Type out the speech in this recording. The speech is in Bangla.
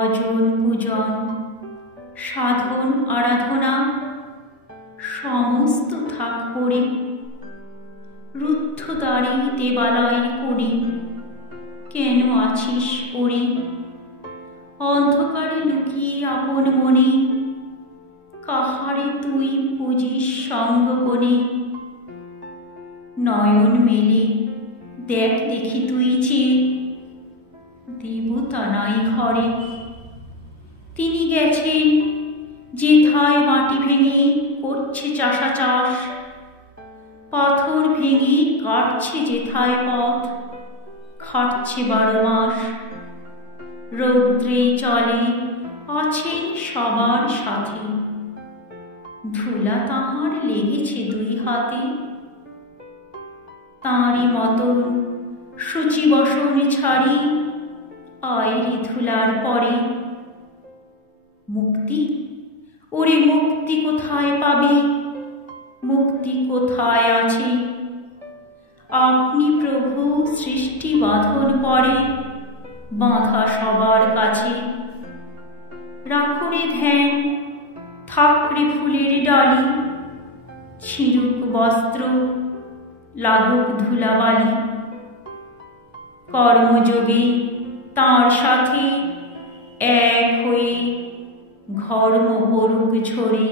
ভজন পূজন সাধন আরাধনা সমস্ত থাক পড়ে রুদ্ধ দ্বারে দেবালয়ের কোণে কেন আছিস পড়ে? অন্ধকারে লুকিয়ে আপন মনে কাহারে তুই পুজিস সঙ্গপনে? নয়ন মেলে দেখ দেখি তুই চেয়ে, দেবতা নাই ঘরে। তিনি গেছেন যেথায় মাটি ভেঙে করছে চাষা চাষ, পাথর ভেঙে কাটছে যেথায় পথ খাটছে 12 মাস। রৌদ্রে চলে আছেন সবার সাথে, ধুলা তাহার লেগেছে 2 হাতে। তাঁরই মতন সূচি বসন ছাড়ি আয়রে ধুলার পরে। মুক্তি, ওরে মুক্তি কোথায় পাবে? মুক্তি কোথায় আছে? আপনি প্রভু সৃষ্টি বাঁধন পরে বাঁধা সবার কাছে। রাখরে ধ্যান, থাকরে ফুলের ডালি, ছিঁড়ুক বস্ত্র, লাগুক ধুলাবালি। কর্মযোগে তাঁর সাথে এক হয়ে ঘর্ম পড়ুক ঝরে।